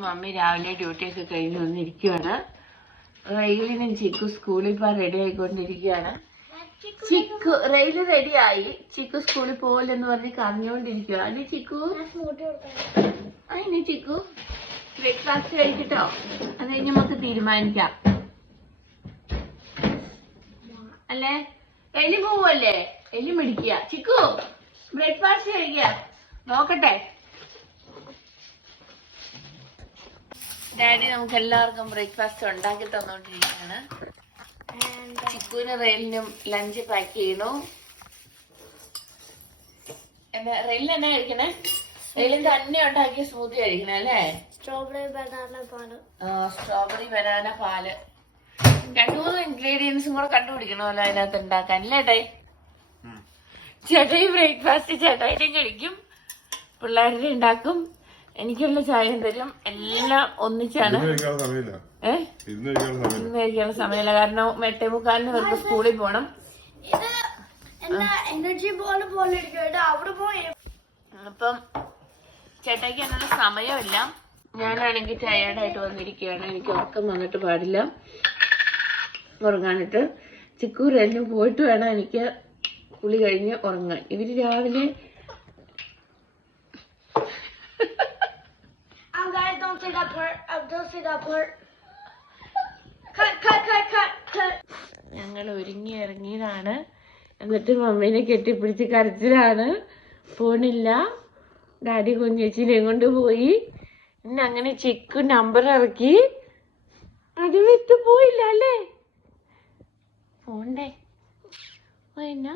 Mummy രാവിലെ ഡ്യൂട്ടിയൊക്കെ കഴിഞ്ഞ് വന്നിരിക്കുകയാണ്. റെയിലിനും ചിക്കു സ്കൂളിൽ ഇപ്പോൾ റെഡി ആയിക്കൊണ്ടിരിക്കുകയാണ്. ചിക്കു റെയില് റെഡിയായി, ചിക്കു സ്കൂളിൽ പോകില്ലെന്ന് പറഞ്ഞ് കരഞ്ഞുകൊണ്ടിരിക്കുക. അല്ലേ ചിക്കു? അതിന് ചിക്കു ബ്രേക്ക്ഫാസ്റ്റ് കഴിച്ചിട്ടോ, അത് കഴിഞ്ഞ് നമുക്ക് തീരുമാനിക്കാം അല്ലേ? എലി പോവല്ലേ? എലി മിടിക്കുക. ചിക്കു ബ്രേക്ക്ഫാസ്റ്റ് കഴിക്കുക. നോക്കട്ടെ. ഡാഡി നമുക്ക് എല്ലാവർക്കും ബ്രേക്ക്ഫാസ്റ്റ് ഉണ്ടാക്കി തന്നോണ്ടിരിക്കുകയാണ്. ചിക്കുവിന് റെയിലിനും ലഞ്ച് പാക്ക് ചെയ്യണു. എന്താ റെയിലിന് എന്നാ കഴിക്കണേ? റെയിലിന് തന്നെ ഉണ്ടാക്കിയ സ്മൂത്തി കഴിക്കണേ അല്ലേ? സ്ട്രോബെറി ബനാന പാല് 2-3 ഇൻഗ്രീഡിയൻസും കൂടെ കണ്ടുപിടിക്കണമല്ലോ അതിനകത്ത് ഉണ്ടാക്കാൻ അല്ലേ? ചേട്ടായി ബ്രേക്ക്ഫാസ്റ്റ് ചേട്ടായിട്ടും കഴിക്കും, പിള്ളേരുടെ ഉണ്ടാക്കും, എനിക്കുള്ള ചായയും തരും. എല്ലാം ഒന്നിച്ചാണ്. ഇന്ന് കഴിക്കാനുള്ള സമയമില്ല, കാരണം 8:45 ഇവർക്ക് സ്കൂളിൽ പോണം. അപ്പം ചേട്ടായിക്ക് അതിനുള്ള സമയമില്ല. ഞാനാണെങ്കിൽ ടയേർഡായിട്ട് വന്നിരിക്കുകയാണ്. എനിക്ക് ഉറക്കം വന്നിട്ട് പാടില്ല ഉറങ്ങാനിട്ട്. ചിക്കു റെല്ലും പോയിട്ട് വേണം എനിക്ക് കുളി കഴിഞ്ഞ് ഉറങ്ങാൻ. ഇവര് രാവിലെ ഞങ്ങൾ ഒരുങ്ങി ഇറങ്ങിയതാണ്. എന്നിട്ട് മമ്മീനെ കെട്ടിപ്പിടിച്ച് കരച്ചിലാണ്. ഫോണില്ല. ഡാഡി കുഞ്ഞേച്ചിനെയും കൊണ്ട് പോയി. പിന്നെ അങ്ങനെ ചിക്കു നമ്പർ ഇറക്കി. അത് വിട്ടു പോയില്ല അല്ലേ? പോണ്ടേ? എന്നാ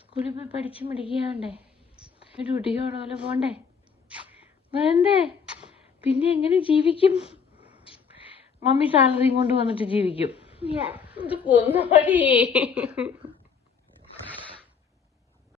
സ്കൂളിൽ പോയി പഠിച്ച് മിടിക്കാണ്ടേ? ഡ്യൂട്ടിക്ക് പോണ പോലെ പോണ്ടേ? വേണ്ടേ? പിന്നെ എങ്ങനെ ജീവിക്കും? മമ്മി സാലറിയും കൊണ്ട് വന്നിട്ട് ജീവിക്കും. ഇത് കൊന്നാടി.